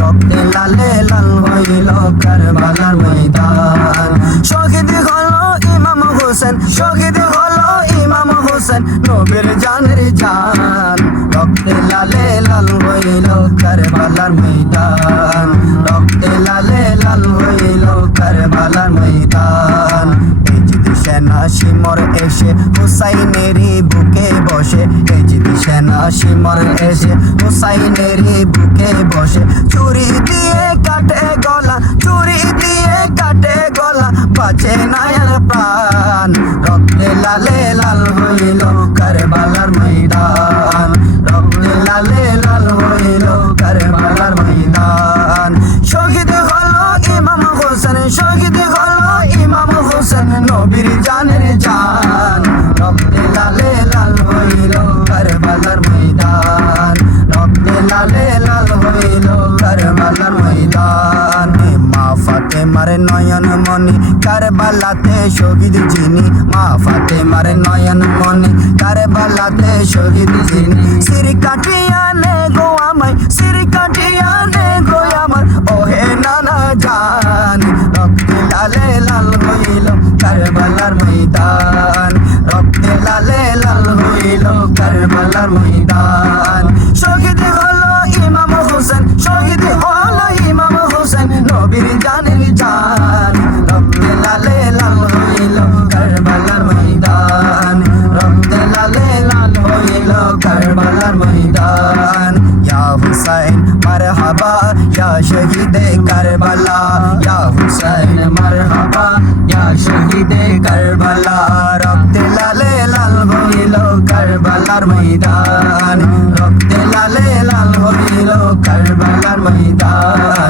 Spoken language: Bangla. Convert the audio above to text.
রক্তে লালে লাল হইল কারবালার ময়দান। শহীদ হলো ইমাম হোসেন, শহীদ হলো ইমাম হোসেন, নবীর জানের জান। রক্তে লালে লাল হইল কারবালার ময়দান, রক্তে লালে লাল হইল কারবালার ময়দান। সেনা শিমর এসে হুসাইনেরই বুকে বসে, এজিদি সেনা শিমর এসে হুসাইনেরই বুকে বসে। চুরি দিয়ে কাটে গলা, চুরি দিয়ে কাটে গলা, বাঁচে না আর প্রাণ। রক্তে লালে লাল হইল কারবালার ময়দান, রক্তে লালে লাল হইল কারবালার ময়দান। শহীদ হলো ইমাম হোসেন, শহীদ হলো ইমাম হোসেন, নবীর জানের জান। রক্তে লালে লাল হইল কারবালার ময়দান, রক্তে লালে লাল হইল কারবালার ময়দান। মা ফাতেমার নয়ন মনি কারবালাতে শহীদ যিনি, মা ফাতেমার নয়ন মনি কারবালাতে শহীদ যিনি। সির কাটিয়া নে গো আমায়, সির কাটিয়া নে গো আমার, ওহে নানা জান। রক্তে লালে লাল হইল কারবালার ময়দান, রক্তে লালে লাল হইল কারবালার ময়দান। শহীদ হলো ইমাম হোসেন, শহীদ হলো ইমাম হোসেন, নবীর জানের জান। রক্তে লালে লাল হইল কারবালার ময়দান, রক্তে লালে লাল হইল কারবালার ময়দান। ইয়া হুসাইন মারহাবা ইয়া শহীদে কারবালা, ইয়া হুসাইন মারহাবা ইয়া শহীদে কারবালা। রক্তে লালে লাল হইল কারবালার ময়দান, রক্তে লালে লাল হইল কারবালার ময়দান।